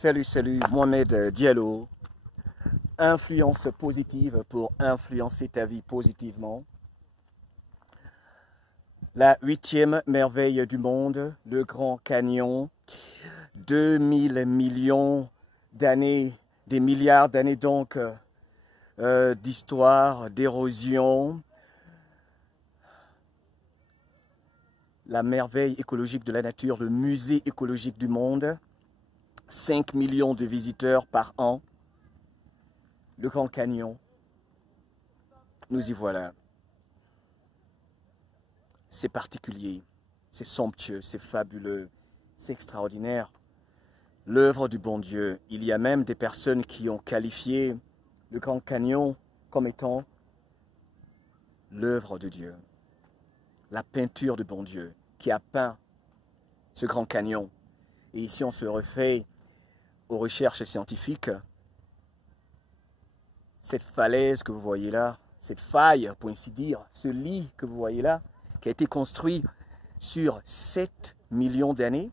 Salut, Mohamed Diallo. Influence positive pour influencer ta vie positivement. La 8e merveille du monde, le Grand Canyon. 2000 millions d'années, des milliards d'années donc d'histoire, d'érosion. La merveille écologique de la nature, le musée écologique du monde. 5 millions de visiteurs par an. Le Grand Canyon. Nous y voilà. C'est particulier, c'est somptueux, c'est fabuleux, c'est extraordinaire. L'œuvre du bon Dieu. Il y a même des personnes qui ont qualifié le Grand Canyon comme étant l'œuvre de Dieu. La peinture du bon Dieu qui a peint ce Grand Canyon. Et ici, on se refait aux recherches scientifiques. Cette falaise que vous voyez là, cette faille, pour ainsi dire, ce lit que vous voyez là, qui a été construit sur 7 millions d'années,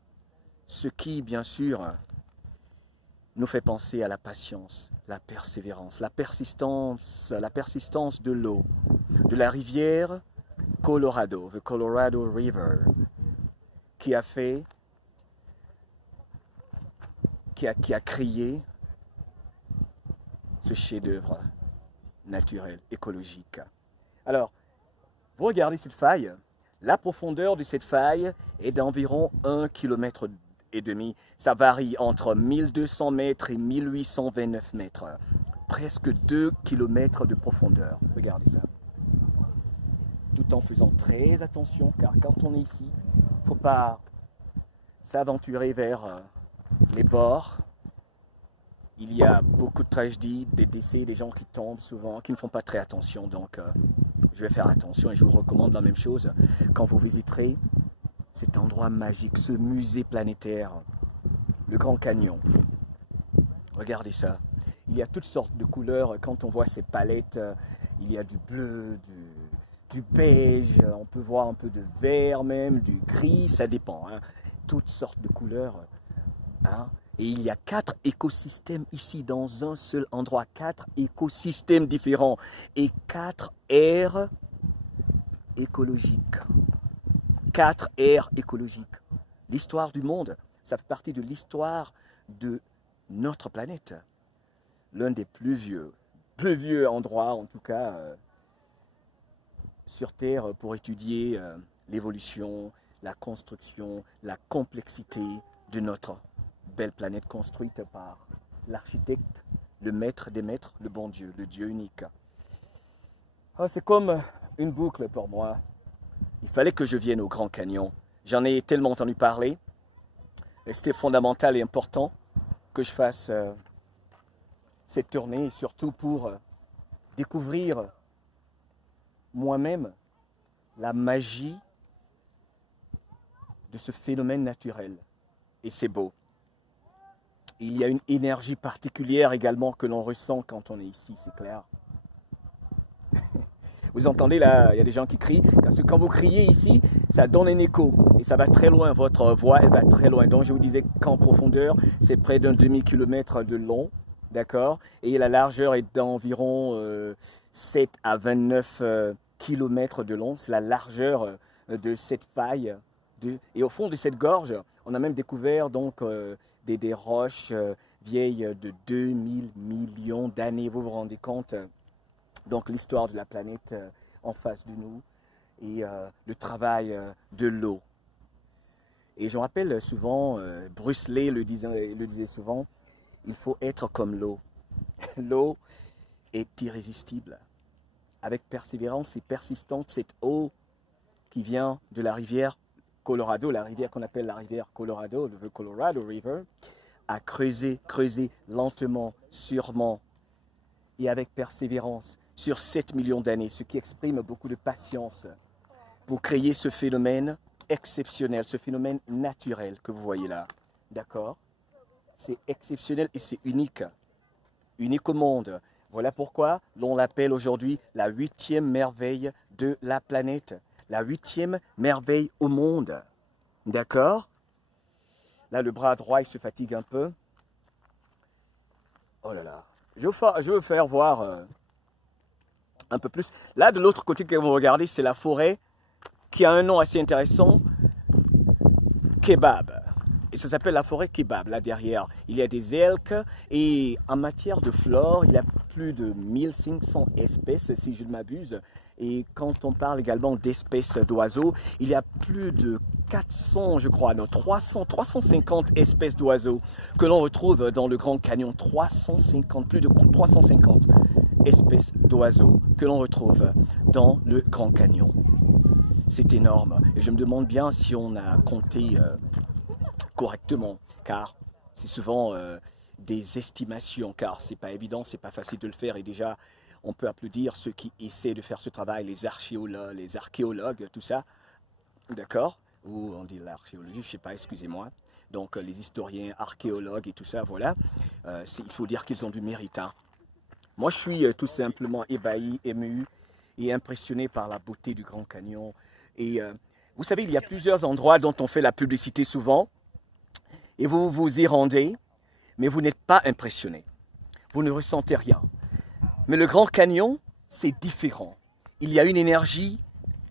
ce qui, bien sûr, nous fait penser à la patience, la persévérance, la persistance de l'eau, de la rivière Colorado, the Colorado River, qui a créé ce chef-d'œuvre naturel, écologique. Alors, vous regardez cette faille, la profondeur de cette faille est d'environ 1,5 km. Ça varie entre 1200 mètres et 1829 mètres. Presque 2 km de profondeur. Regardez ça. Tout en faisant très attention, car quand on est ici, il ne faut pas s'aventurer vers les bords. Il y a beaucoup de tragédies, des décès, des gens qui tombent souvent, qui ne font pas très attention. Donc, je vais faire attention et je vous recommande la même chose quand vous visiterez cet endroit magique, ce musée planétaire, le Grand Canyon. Regardez ça. Il y a toutes sortes de couleurs. Quand on voit ces palettes, il y a du bleu, du beige, on peut voir un peu de vert même, du gris, ça dépend. Hein. Toutes sortes de couleurs. Hein. Et il y a 4 écosystèmes ici dans un seul endroit. 4 écosystèmes différents et 4 aires écologiques. 4 aires écologiques. L'histoire du monde, ça fait partie de l'histoire de notre planète. L'un des plus vieux endroits, en tout cas, sur Terre pour étudier l'évolution, la construction, la complexité de notre belle planète construite par l'architecte, le maître des maîtres, le bon Dieu, le Dieu unique. Oh, c'est comme une boucle pour moi. Il fallait que je vienne au Grand Canyon. J'en ai tellement entendu parler. Et c'était fondamental et important que je fasse cette tournée, et surtout pour découvrir moi-même la magie de ce phénomène naturel. Et c'est beau. Il y a une énergie particulière également que l'on ressent quand on est ici, c'est clair. Vous entendez là, il y a des gens qui crient, parce que quand vous criez ici, ça donne un écho et ça va très loin, votre voix elle va très loin. Donc je vous disais qu'en profondeur, c'est près d'un demi-kilomètre de long, d'accord? Et la largeur est d'environ 7 à 29 km de long, c'est la largeur de cette faille. Et au fond de cette gorge, on a même découvert donc des roches vieilles de 2000 millions d'années, vous vous rendez compte? Donc l'histoire de la planète en face de nous et le travail de l'eau. Et je me rappelle souvent, Bruce Lee le disait souvent, il faut être comme l'eau. L'eau est irrésistible. Avec persévérance et persistance, cette eau qui vient de la rivière Colorado, la rivière qu'on appelle la rivière Colorado, le Colorado River, a creusé lentement, sûrement et avec persévérance sur 7 millions d'années, ce qui exprime beaucoup de patience pour créer ce phénomène exceptionnel, ce phénomène naturel que vous voyez là. D'accord? C'est exceptionnel et c'est unique. Unique au monde. Voilà pourquoi l'on l'appelle aujourd'hui la 8e merveille de la planète. La 8e merveille au monde. D'accord? Là, le bras droit, il se fatigue un peu. Oh là là. Je veux faire voir un peu plus. Là, de l'autre côté que vous regardez, c'est la forêt qui a un nom assez intéressant. Kebab. Et ça s'appelle la forêt Kebab, là derrière. Il y a des elks et en matière de flore, il y a plus de 1500 espèces, si je ne m'abuse. Et quand on parle également d'espèces d'oiseaux, il y a plus de 400, je crois, non, 350 espèces d'oiseaux que l'on retrouve dans le Grand Canyon. 350, plus de 350 espèces d'oiseaux que l'on retrouve dans le Grand Canyon. C'est énorme. Et je me demande bien si on a compté correctement, car c'est souvent des estimations, car c'est pas évident, c'est pas facile de le faire. Et déjà, on peut applaudir ceux qui essaient de faire ce travail, les archéologues, tout ça, d'accord? Ou on dit l'archéologie, je sais pas, excusez-moi. Donc les historiens, archéologues et tout ça, voilà. Il faut dire qu'ils ont du mérite. Hein. Moi, je suis tout simplement ébahi, ému et impressionné par la beauté du Grand Canyon. Et vous savez, il y a plusieurs endroits dont on fait la publicité souvent. Et vous vous y rendez, mais vous n'êtes pas impressionné. Vous ne ressentez rien. Mais le Grand Canyon, c'est différent. Il y a une énergie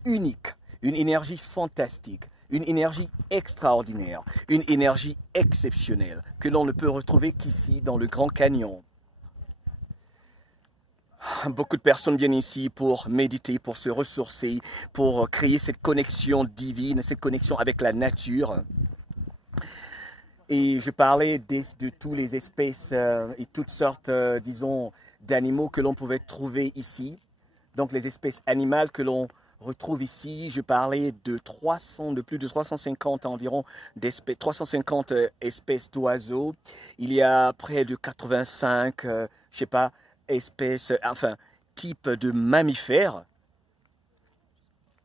unique, une énergie fantastique, une énergie extraordinaire, une énergie exceptionnelle que l'on ne peut retrouver qu'ici dans le Grand Canyon. Beaucoup de personnes viennent ici pour méditer, pour se ressourcer, pour créer cette connexion divine, cette connexion avec la nature. Et je parlais de toutes les espèces et toutes sortes, disons, d'animaux que l'on pouvait trouver ici. Donc les espèces animales que l'on retrouve ici, je parlais de plus de 350 environ, 350 espèces d'oiseaux. Il y a près de 85, je sais pas, espèces, enfin, types de mammifères.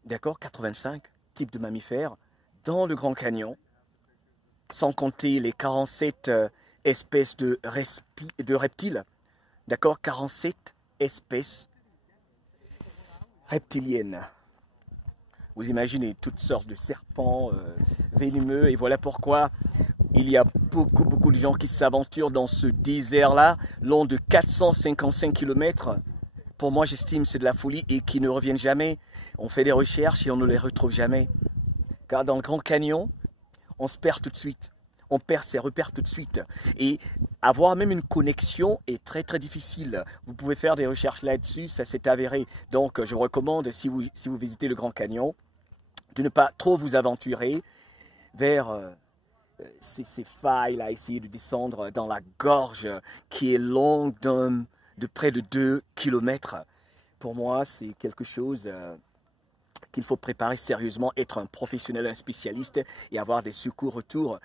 D'accord, 85 types de mammifères dans le Grand Canyon. Sans compter les 47 espèces de reptiles, d'accord, 47 espèces reptiliennes. Vous imaginez toutes sortes de serpents venimeux, et voilà pourquoi il y a beaucoup de gens qui s'aventurent dans ce désert-là, long de 455 km. Pour moi, j'estime c'est de la folie et qui ne reviennent jamais. On fait des recherches et on ne les retrouve jamais. Car dans le Grand Canyon, on se perd tout de suite. On perd ses repères tout de suite. Et avoir même une connexion est très difficile. Vous pouvez faire des recherches là-dessus, ça s'est avéré. Donc je vous recommande, si vous visitez le Grand Canyon, de ne pas trop vous aventurer vers ces failles-là, essayer de descendre dans la gorge qui est longue de près de 2 km. Pour moi, c'est quelque chose qu'il faut préparer sérieusement, être un professionnel, un spécialiste et avoir des secours autour.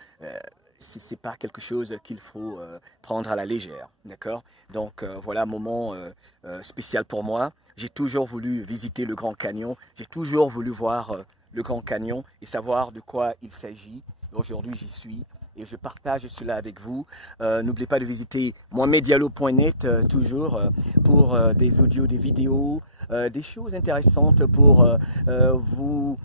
Ce n'est pas quelque chose qu'il faut prendre à la légère, d'accord? Donc voilà un moment spécial pour moi. J'ai toujours voulu visiter le Grand Canyon, j'ai toujours voulu voir le Grand Canyon et savoir de quoi il s'agit. Aujourd'hui, j'y suis et je partage cela avec vous. N'oubliez pas de visiter mohameddiallo.net toujours pour des audios, des vidéos, des choses intéressantes pour vous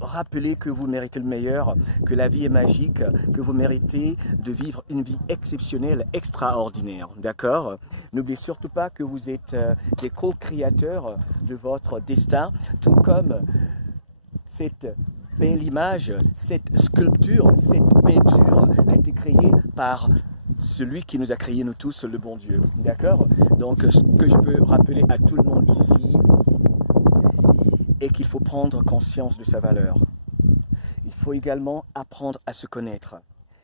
rappeler que vous méritez le meilleur, que la vie est magique, que vous méritez de vivre une vie exceptionnelle, extraordinaire. D'accord? N'oubliez surtout pas que vous êtes des co-créateurs de votre destin, tout comme cette belle image, cette sculpture, cette peinture a été créée par celui qui nous a créés, nous tous, le bon Dieu. D'accord? Donc, ce que je peux rappeler à tout le monde ici est qu'il faut prendre conscience de sa valeur. Il faut également apprendre à se connaître.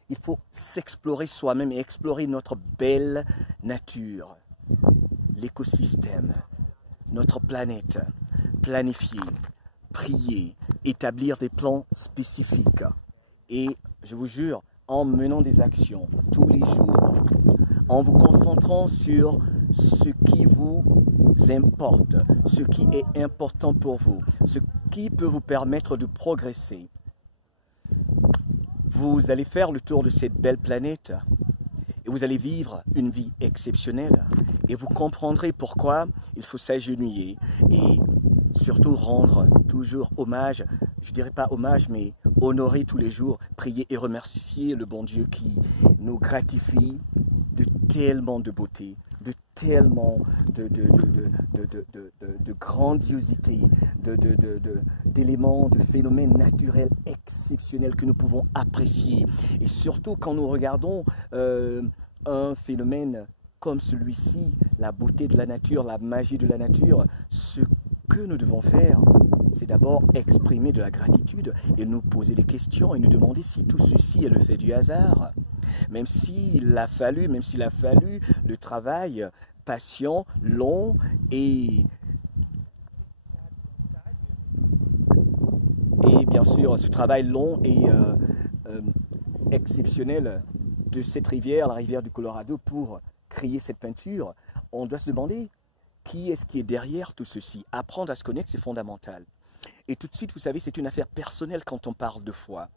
Il faut s'explorer soi-même et explorer notre belle nature, l'écosystème, notre planète, planifier, prier, établir des plans spécifiques. Et je vous jure, en menant des actions tous les jours, en vous concentrant sur ce qui vous importe, ce qui est important pour vous, ce qui peut vous permettre de progresser, vous allez faire le tour de cette belle planète et vous allez vivre une vie exceptionnelle. Et vous comprendrez pourquoi il faut s'agenouiller et surtout rendre toujours hommage, je dirais pas hommage, mais honorer tous les jours, prier et remercier le bon Dieu qui nous gratifie de tellement de beauté, de tellement de grandiosité, d'éléments, de phénomènes naturels exceptionnels que nous pouvons apprécier. Et surtout quand nous regardons un phénomène comme celui-ci, la beauté de la nature, la magie de la nature, ce que nous devons faire, c'est d'abord exprimer de la gratitude et nous poser des questions et nous demander si tout ceci est le fait du hasard. Même s'il a fallu le travail patient, long et bien sûr ce travail long et exceptionnel de cette rivière, la rivière du Colorado, pour créer cette peinture, on doit se demander qui est-ce qui est derrière tout ceci. Apprendre à se connaître, c'est fondamental. Et tout de suite, vous savez, c'est une affaire personnelle quand on parle de foi.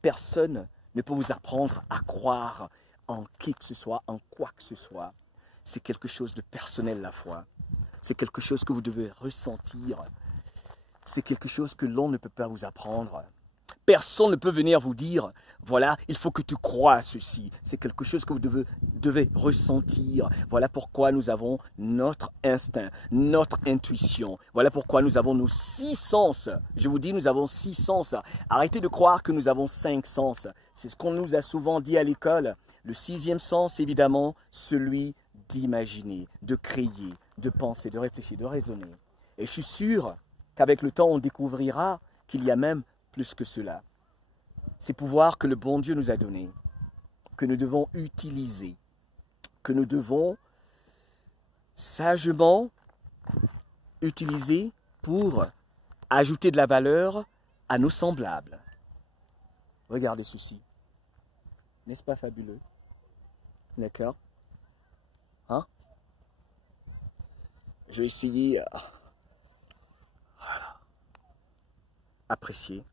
Personne ne peut vous apprendre à croire en qui que ce soit, en quoi que ce soit. C'est quelque chose de personnel, la foi. C'est quelque chose que vous devez ressentir. C'est quelque chose que l'on ne peut pas vous apprendre. Personne ne peut venir vous dire, voilà, il faut que tu crois à ceci. C'est quelque chose que vous devez ressentir. Voilà pourquoi nous avons notre instinct, notre intuition. Voilà pourquoi nous avons nos 6 sens. Je vous dis, nous avons 6 sens. Arrêtez de croire que nous avons 5 sens. C'est ce qu'on nous a souvent dit à l'école. Le 6e sens, évidemment, celui d'imaginer, de créer, de penser, de réfléchir, de raisonner. Et je suis sûr qu'avec le temps, on découvrira qu'il y a même plus que cela. Ces pouvoirs que le bon Dieu nous a donnés, que nous devons utiliser, que nous devons sagement utiliser pour ajouter de la valeur à nos semblables. Regardez ceci. N'est-ce pas fabuleux? D'accord? Hein? Je vais essayer voilà, apprécier.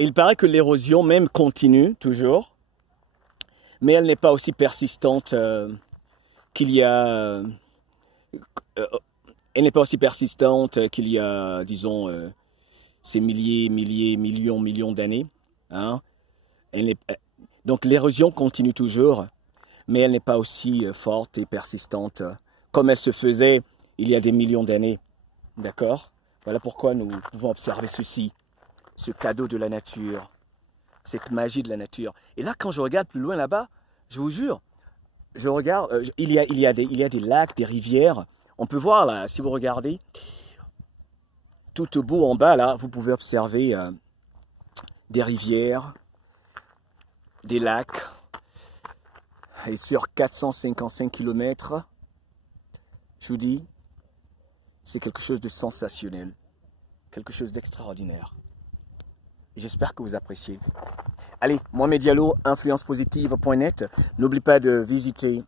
Et il paraît que l'érosion même continue toujours, mais elle n'est pas aussi persistante qu'il y a... elle n'est pas aussi persistante qu'il y a, disons, ces millions d'années. Hein? Donc l'érosion continue toujours, mais elle n'est pas aussi forte et persistante comme elle se faisait il y a des millions d'années. D'accord? Voilà pourquoi nous pouvons observer ceci. Ce cadeau de la nature, cette magie de la nature. Et là, quand je regarde plus loin là-bas, je vous jure, je regarde, il y a des lacs, des rivières. On peut voir là, si vous regardez, tout au bout en bas là, vous pouvez observer des rivières, des lacs. Et sur 455 km, je vous dis, c'est quelque chose de sensationnel, quelque chose d'extraordinaire. J'espère que vous appréciez. Allez, Mohamed Diallo, influencepositive.net. N'oublie pas de visiter